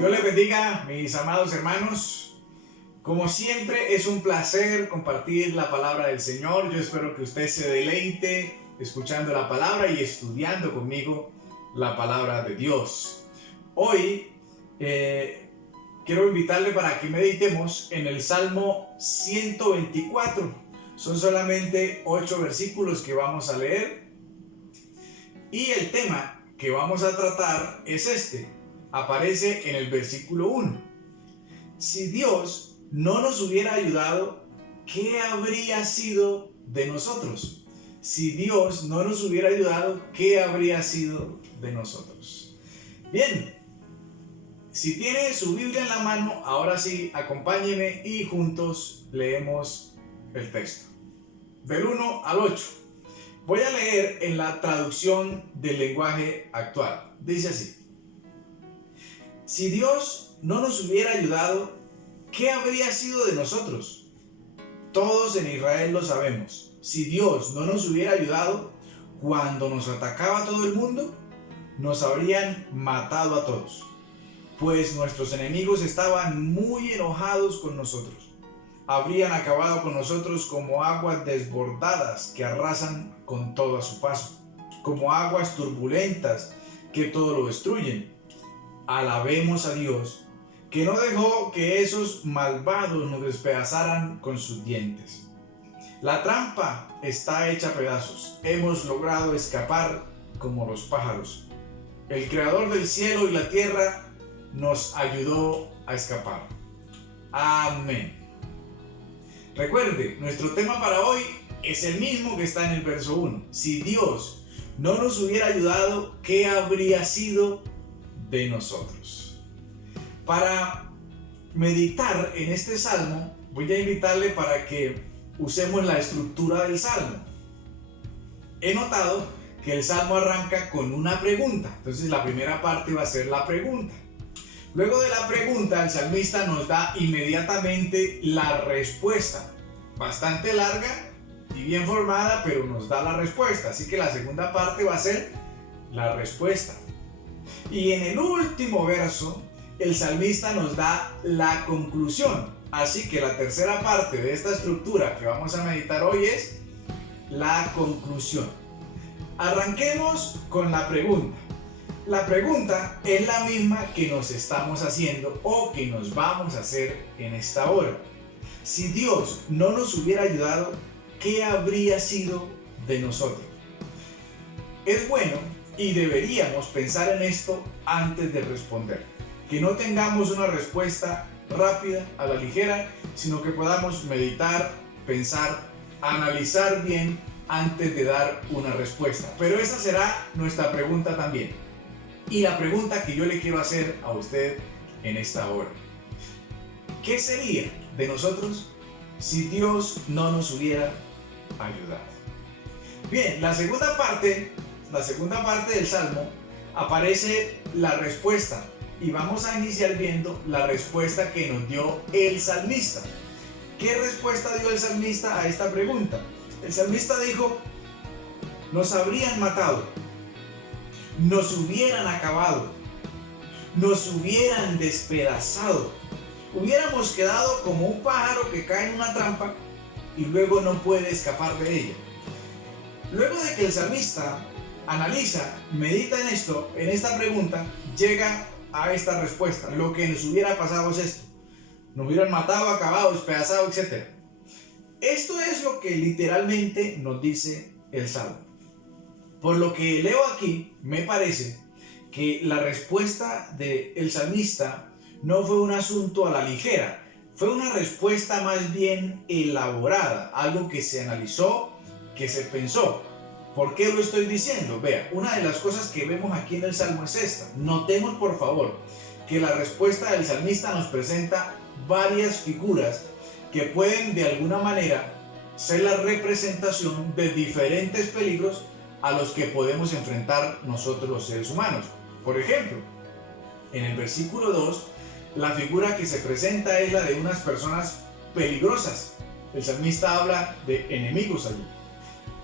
Dios les bendiga, mis amados hermanos. Como siempre, es un placer compartir la palabra del Señor. Yo espero que usted se deleite escuchando la palabra y estudiando conmigo la palabra de Dios. Hoy quiero invitarle para que meditemos en el Salmo 124. Son solamente 8 versículos que vamos a leer. Y el tema que vamos a tratar es este. Aparece en el versículo 1. Si Dios no nos hubiera ayudado, ¿qué habría sido de nosotros? Si Dios no nos hubiera ayudado, ¿qué habría sido de nosotros? Bien, si tiene su Biblia en la mano, ahora sí, acompáñeme y juntos leemos el texto. Del 1 al 8. Voy a leer en la traducción del lenguaje actual. Dice así. Si Dios no nos hubiera ayudado, ¿qué habría sido de nosotros? Todos en Israel lo sabemos. Si Dios no nos hubiera ayudado, cuando nos atacaba todo el mundo, nos habrían matado a todos. Pues nuestros enemigos estaban muy enojados con nosotros. Habrían acabado con nosotros como aguas desbordadas que arrasan con todo a su paso, como aguas turbulentas que todo lo destruyen. Alabemos a Dios, que no dejó que esos malvados nos despedazaran con sus dientes. La trampa está hecha a pedazos. Hemos logrado escapar como los pájaros. El Creador del cielo y la tierra nos ayudó a escapar. Amén. Recuerde, nuestro tema para hoy es el mismo que está en el verso 1. Si Dios no nos hubiera ayudado, ¿qué habría sido de nosotros? Para meditar en este salmo, voy a invitarle para que usemos la estructura del salmo. He notado que el salmo arranca con una pregunta, entonces la primera parte va a ser la pregunta. Luego de la pregunta, el salmista nos da inmediatamente la respuesta, bastante larga y bien formada, pero nos da la respuesta, así que la segunda parte va a ser la respuesta. Y en el último verso, el salmista nos da la conclusión. Así que la tercera parte de esta estructura que vamos a meditar hoy es la conclusión. Arranquemos con la pregunta. La pregunta es la misma que nos estamos haciendo o que nos vamos a hacer en esta hora. Si Dios no nos hubiera ayudado, ¿qué habría sido de nosotros? Es bueno y deberíamos pensar en esto antes de responder. Que no tengamos una respuesta rápida, a la ligera, sino que podamos meditar, pensar, analizar bien antes de dar una respuesta. Pero esa será nuestra pregunta también. Y la pregunta que yo le quiero hacer a usted en esta hora. ¿Qué sería de nosotros si Dios no nos hubiera ayudado? Bien, la segunda parte del Salmo aparece la respuesta y vamos a iniciar viendo la respuesta que nos dio el salmista. ¿Qué respuesta dio el salmista a esta pregunta? El salmista dijo: nos habrían matado, nos hubieran acabado, nos hubieran despedazado, hubiéramos quedado como un pájaro que cae en una trampa y luego no puede escapar de ella. Luego de que el salmista analiza, medita en esto, en esta pregunta, llega a esta respuesta. Lo que nos hubiera pasado es esto: nos hubieran matado, acabado, despedazado, etc. Esto es lo que literalmente nos dice el Salmo. Por lo que leo aquí, me parece que la respuesta del salmista no fue un asunto a la ligera, fue una respuesta más bien elaborada, algo que se analizó, que se pensó. ¿Por qué lo estoy diciendo? Vea, una de las cosas que vemos aquí en el Salmo es esta. Notemos por favor que la respuesta del salmista nos presenta varias figuras que pueden de alguna manera ser la representación de diferentes peligros a los que podemos enfrentar nosotros los seres humanos. Por ejemplo, en el versículo 2, la figura que se presenta es la de unas personas peligrosas. El salmista habla de enemigos allí.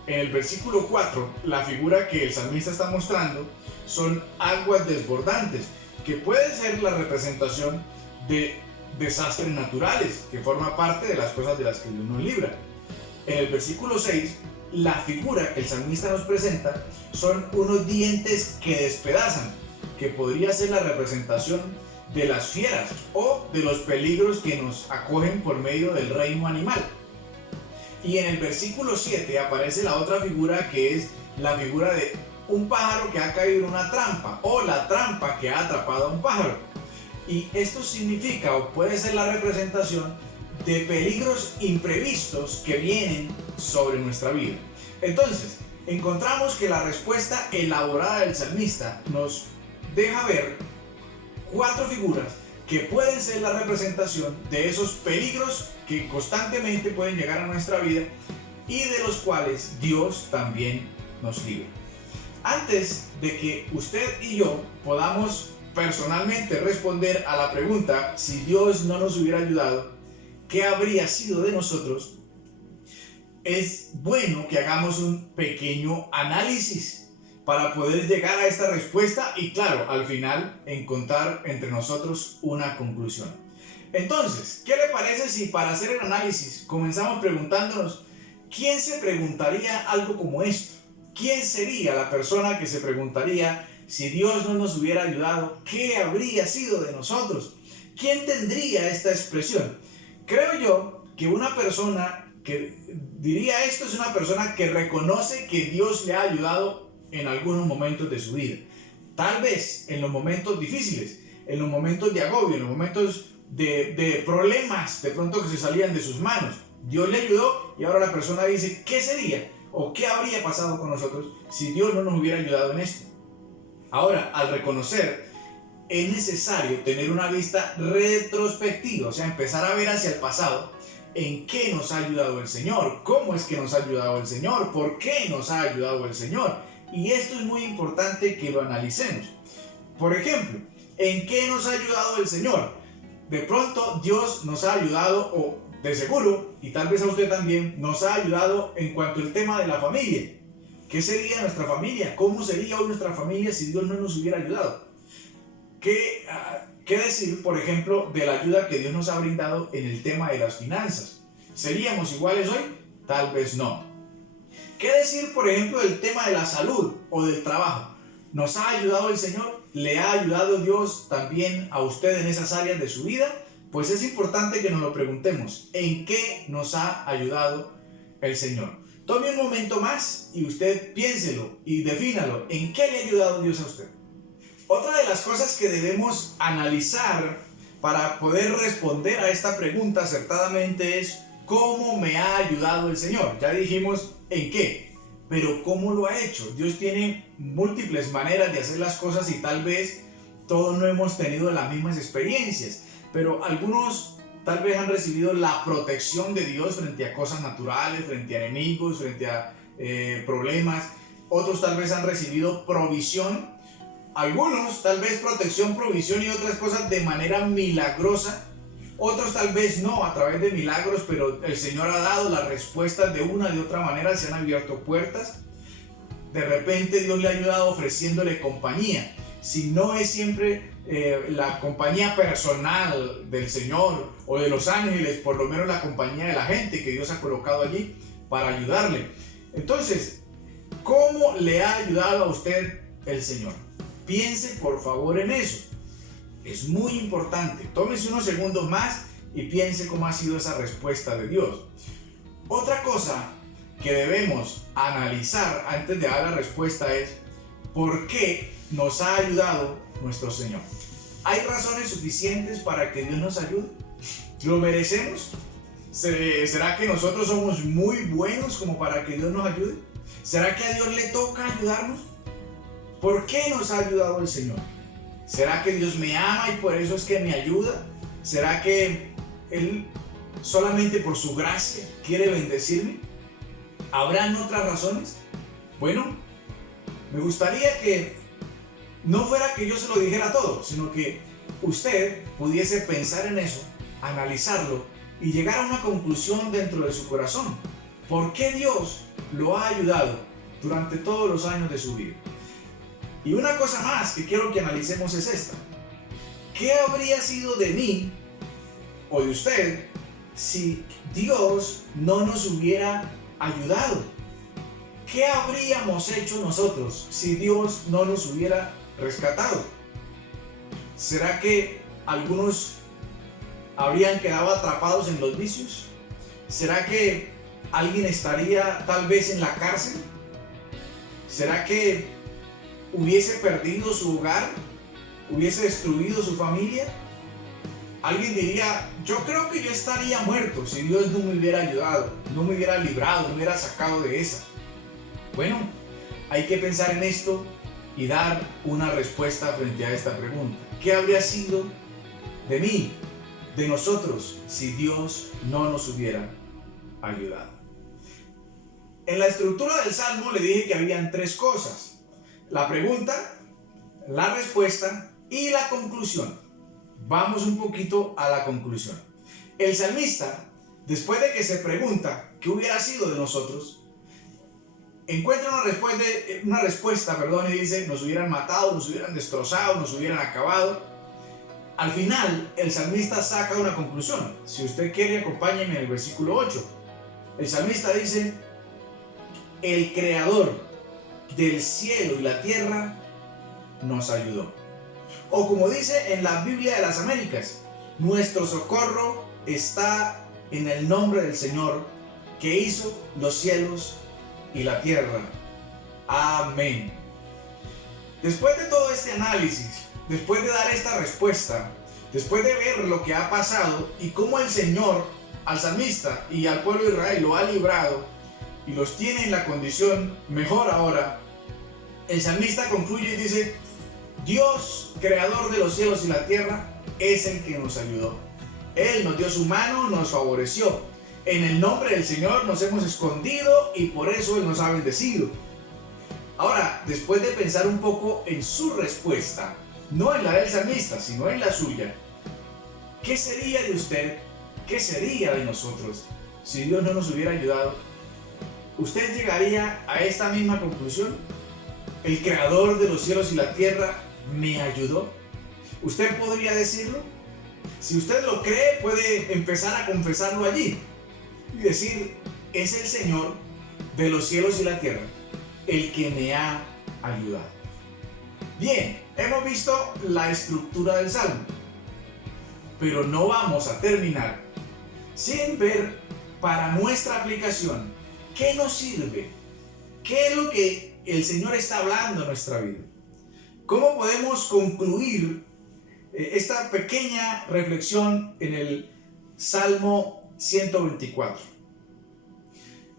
En el versículo 4, la figura que el salmista está mostrando son aguas desbordantes. que puede ser la representación de desastres naturales, que forma parte de las cosas de las que Dios nos libra. En el versículo 6, la figura que el salmista nos presenta son unos dientes que despedazan, que podría ser la representación de las fieras o de los peligros que nos acogen por medio del reino animal. Y en el versículo 7 aparece la otra figura, que es la figura de un pájaro que ha caído en una trampa, o la trampa que ha atrapado a un pájaro. Y esto significa, o puede ser la representación de peligros imprevistos que vienen sobre nuestra vida. Entonces, encontramos que la respuesta elaborada del salmista nos deja ver 4 figuras que pueden ser la representación de esos peligros que constantemente pueden llegar a nuestra vida y de los cuales Dios también nos libra. Antes de que usted y yo podamos personalmente responder a la pregunta, si Dios no nos hubiera ayudado, ¿qué habría sido de nosotros? Es bueno que hagamos un pequeño análisis para poder llegar a esta respuesta y, claro, al final encontrar entre nosotros una conclusión. Entonces, ¿qué le parece si para hacer el análisis comenzamos preguntándonos quién se preguntaría algo como esto? ¿Quién sería la persona que se preguntaría si Dios no nos hubiera ayudado? ¿Qué habría sido de nosotros? ¿Quién tendría esta expresión? Creo yo que una persona que diría esto es una persona que reconoce que Dios le ha ayudado en algunos momentos de su vida. Tal vez en los momentos difíciles, en los momentos de agobio, en los momentos de problemas de pronto que se salían de sus manos. Dios le ayudó y ahora la persona dice, ¿qué sería o qué habría pasado con nosotros si Dios no nos hubiera ayudado en esto? Ahora, al reconocer, es necesario tener una vista retrospectiva, o sea, empezar a ver hacia el pasado, en qué nos ha ayudado el Señor, cómo es que nos ha ayudado el Señor, por qué nos ha ayudado el Señor. Y esto es muy importante que lo analicemos. Por ejemplo, ¿en qué nos ha ayudado el Señor? De pronto Dios nos ha ayudado, o de seguro, y tal vez a usted también, nos ha ayudado en cuanto al tema de la familia. ¿Qué sería nuestra familia? ¿Cómo sería hoy nuestra familia si Dios no nos hubiera ayudado? ¿Qué decir, por ejemplo, de la ayuda que Dios nos ha brindado en el tema de las finanzas? ¿Seríamos iguales hoy? Tal vez no. ¿Qué decir, por ejemplo, del tema de la salud o del trabajo? ¿Nos ha ayudado el Señor? ¿Le ha ayudado Dios también a usted en esas áreas de su vida? Pues es importante que nos lo preguntemos. ¿En qué nos ha ayudado el Señor? Tome un momento más y usted piénselo y defínalo. ¿En qué le ha ayudado Dios a usted? Otra de las cosas que debemos analizar para poder responder a esta pregunta acertadamente es ¿cómo me ha ayudado el Señor? Ya dijimos en qué, pero ¿cómo lo ha hecho? Dios tiene múltiples maneras de hacer las cosas y tal vez todos no hemos tenido las mismas experiencias, pero algunos tal vez han recibido la protección de Dios frente a cosas naturales, frente a enemigos, frente a problemas. Otros tal vez han recibido provisión. Algunos tal vez protección, provisión y otras cosas de manera milagrosa. Otros tal vez no a través de milagros, pero el Señor ha dado las respuestas de una de otra manera, se han abierto puertas. De repente Dios le ha ayudado ofreciéndole compañía. Si no es siempre la compañía personal del Señor o de los ángeles, por lo menos la compañía de la gente que Dios ha colocado allí para ayudarle. Entonces, ¿cómo le ha ayudado a usted el Señor? Piense por favor en eso. Es muy importante. Tómese unos segundos más y piense cómo ha sido esa respuesta de Dios. Otra cosa que debemos analizar antes de dar la respuesta es ¿por qué nos ha ayudado nuestro Señor? ¿Hay razones suficientes para que Dios nos ayude? ¿Lo merecemos? ¿Será que nosotros somos muy buenos como para que Dios nos ayude? ¿Será que a Dios le toca ayudarnos? ¿Por qué nos ha ayudado el Señor? ¿Será que Dios me ama y por eso es que me ayuda? ¿Será que Él solamente por su gracia quiere bendecirme? ¿Habrán otras razones? Bueno, me gustaría que no fuera que yo se lo dijera todo, sino que usted pudiese pensar en eso, analizarlo y llegar a una conclusión dentro de su corazón. ¿Por qué Dios lo ha ayudado durante todos los años de su vida? Y una cosa más que quiero que analicemos es esta. ¿qué habría sido de mí o de usted si Dios no nos hubiera ayudado? ¿Qué habríamos hecho nosotros si Dios no nos hubiera rescatado? ¿Será que algunos habrían quedado atrapados en los vicios? ¿Será que alguien estaría tal vez en la cárcel? ¿Será que hubiese perdido su hogar? ¿Hubiese destruido su familia? Alguien diría, yo creo que yo estaría muerto si Dios no me hubiera ayudado, no me hubiera librado, no me hubiera sacado de esa. Bueno, hay que pensar en esto y dar una respuesta frente a esta pregunta. ¿Qué habría sido de mí, de nosotros, si Dios no nos hubiera ayudado? En la estructura del Salmo le dije que habían tres cosas: la pregunta, la respuesta y la conclusión. Vamos un poquito a la conclusión. El salmista, después de que se pregunta qué hubiera sido de nosotros, encuentra una respuesta, y dice, nos hubieran matado, nos hubieran destrozado, nos hubieran acabado. Al final, el salmista saca una conclusión. Si usted quiere, acompáñeme en el versículo 8. El salmista dice, el creador del cielo y la tierra nos ayudó. O como dice en la Biblia de las Américas, nuestro socorro está en el nombre del Señor que hizo los cielos y la tierra. Amén. Después de todo este análisis, después de dar esta respuesta, después de ver lo que ha pasado y cómo el Señor al salmista y al pueblo de Israel lo ha librado y los tiene en la condición mejor ahora, el salmista concluye y dice, Dios, creador de los cielos y la tierra, es el que nos ayudó. Él nos dio su mano, nos favoreció. En el nombre del Señor nos hemos escondido y por eso Él nos ha bendecido. Ahora, después de pensar un poco en su respuesta, no en la del salmista, sino en la suya, ¿qué sería de usted? ¿Qué sería de nosotros si Dios no nos hubiera ayudado? ¿Usted llegaría a esta misma conclusión? ¿El creador de los cielos y la tierra me ayudó? ¿Usted podría decirlo? Si usted lo cree, puede empezar a confesarlo allí y decir, es el Señor de los cielos y la tierra el que me ha ayudado. Bien, hemos visto la estructura del Salmo, pero no vamos a terminar sin ver para nuestra aplicación qué nos sirve, qué es lo que el Señor está hablando en nuestra vida. ¿Cómo podemos concluir esta pequeña reflexión en el Salmo 124?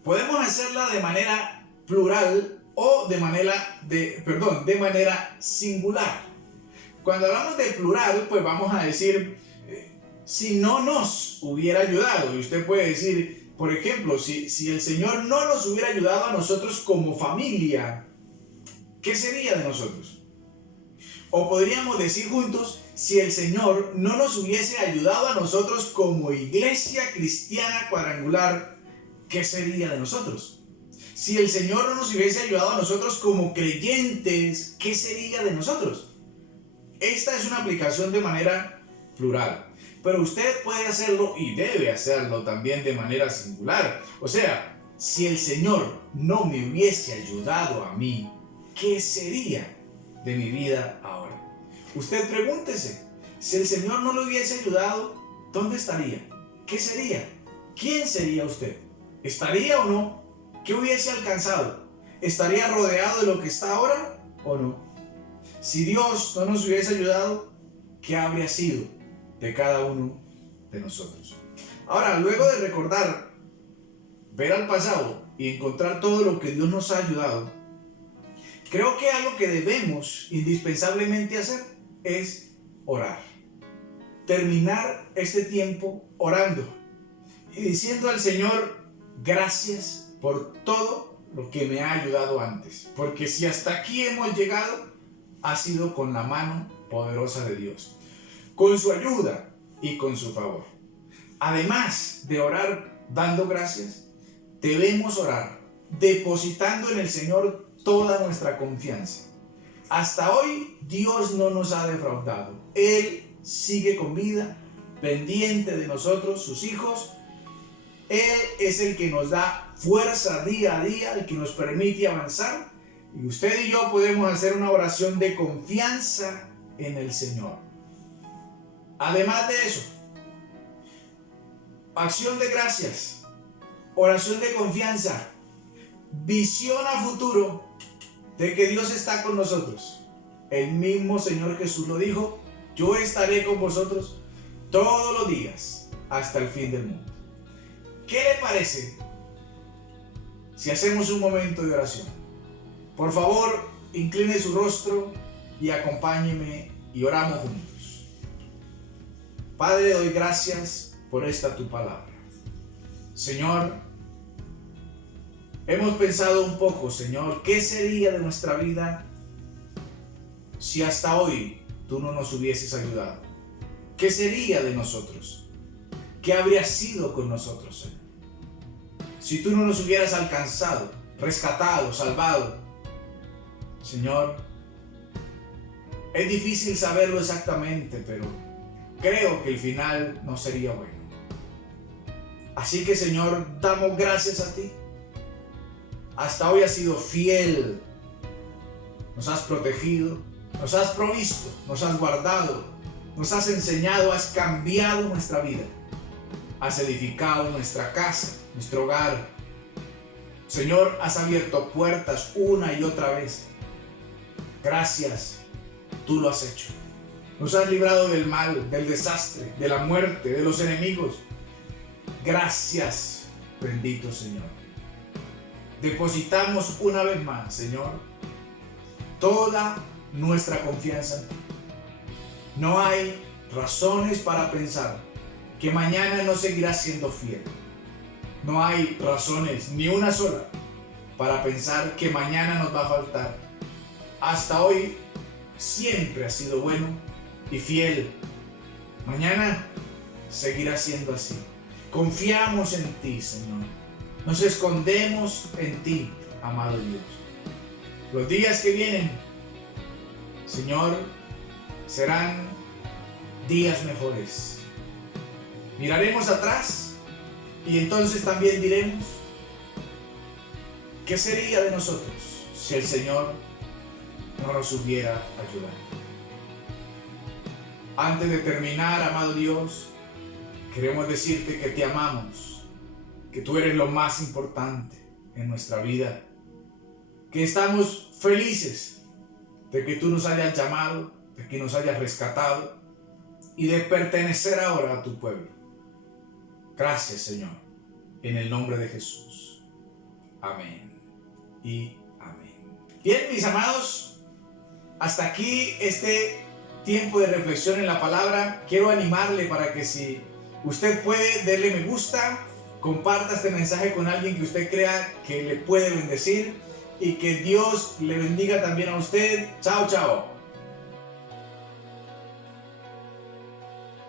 Podemos hacerla de manera plural o de manera singular. Cuando hablamos de plural, pues vamos a decir, si no nos hubiera ayudado. Y usted puede decir, por ejemplo, si el Señor no nos hubiera ayudado a nosotros como familia, ¿qué sería de nosotros? O podríamos decir juntos, si el Señor no nos hubiese ayudado a nosotros como iglesia cristiana cuadrangular, ¿qué sería de nosotros? Si el Señor no nos hubiese ayudado a nosotros como creyentes, ¿qué sería de nosotros? Esta es una aplicación de manera plural, pero usted puede hacerlo y debe hacerlo también de manera singular. O sea, si el Señor no me hubiese ayudado a mí, ¿qué sería de mi vida ahora? Usted pregúntese, si el Señor no lo hubiese ayudado, ¿dónde estaría? ¿Qué sería? ¿Quién sería usted? ¿Estaría o no? ¿Qué hubiese alcanzado? ¿Estaría rodeado de lo que está ahora o no? Si Dios no nos hubiese ayudado, ¿qué habría sido de cada uno de nosotros? Ahora, luego de recordar, ver al pasado y encontrar todo lo que Dios nos ha ayudado, creo que algo que debemos indispensablemente hacer es orar. Terminar este tiempo orando y diciendo al Señor, gracias por todo lo que me ha ayudado antes. Porque si hasta aquí hemos llegado, ha sido con la mano poderosa de Dios, con su ayuda y con su favor. Además de orar dando gracias, debemos orar depositando en el Señor toda nuestra confianza. Hasta hoy Dios no nos ha defraudado. Él sigue con vida, pendiente de nosotros, sus hijos. Él es el que nos da fuerza día a día, el que nos permite avanzar. Y usted y yo podemos hacer una oración de confianza en el Señor. Además de eso, acción de gracias, oración de confianza, visión a futuro de que Dios está con nosotros. El mismo Señor Jesús lo dijo: yo estaré con vosotros todos los días hasta el fin del mundo. ¿Qué le parece si hacemos un momento de oración? Por favor, incline su rostro y acompáñeme y oramos juntos. Padre, doy gracias por esta tu palabra. Señor, hemos pensado un poco, Señor, ¿qué sería de nuestra vida si hasta hoy tú no nos hubieses ayudado? ¿Qué sería de nosotros? ¿Qué habría sido con nosotros, Señor? Si tú no nos hubieras alcanzado, rescatado, salvado. Señor, es difícil saberlo exactamente, pero creo que el final no sería bueno. Así que, Señor, damos gracias a ti. Hasta hoy has sido fiel. Nos has protegido, nos has provisto, nos has guardado, nos has enseñado, has cambiado nuestra vida. Has edificado nuestra casa, nuestro hogar. Señor, has abierto puertas una y otra vez. Gracias, tú lo has hecho. Nos has librado del mal, del desastre, de la muerte, de los enemigos. Gracias, bendito Señor. Depositamos una vez más, Señor, toda nuestra confianza en ti. No hay razones para pensar que mañana no seguirás siendo fiel. No hay razones, ni una sola, para pensar que mañana nos va a faltar. Hasta hoy siempre has sido bueno y fiel. Mañana seguirá siendo así. Confiamos en ti, Señor. Nos escondemos en ti, amado Dios. Los días que vienen, Señor, serán días mejores. Miraremos atrás y entonces también diremos: ¿qué sería de nosotros si el Señor no nos hubiera ayudado? Antes de terminar, amado Dios, queremos decirte que te amamos, que tú eres lo más importante en nuestra vida, que estamos felices de que tú nos hayas llamado, de que nos hayas rescatado y de pertenecer ahora a tu pueblo. Gracias, Señor, en el nombre de Jesús. Amén y amén. Bien, mis amados, hasta aquí este tiempo de reflexión en la palabra. Quiero animarle para que, si usted puede, darle me gusta, comparta este mensaje con alguien que usted crea que le puede bendecir, y que Dios le bendiga también a usted. Chao, chao.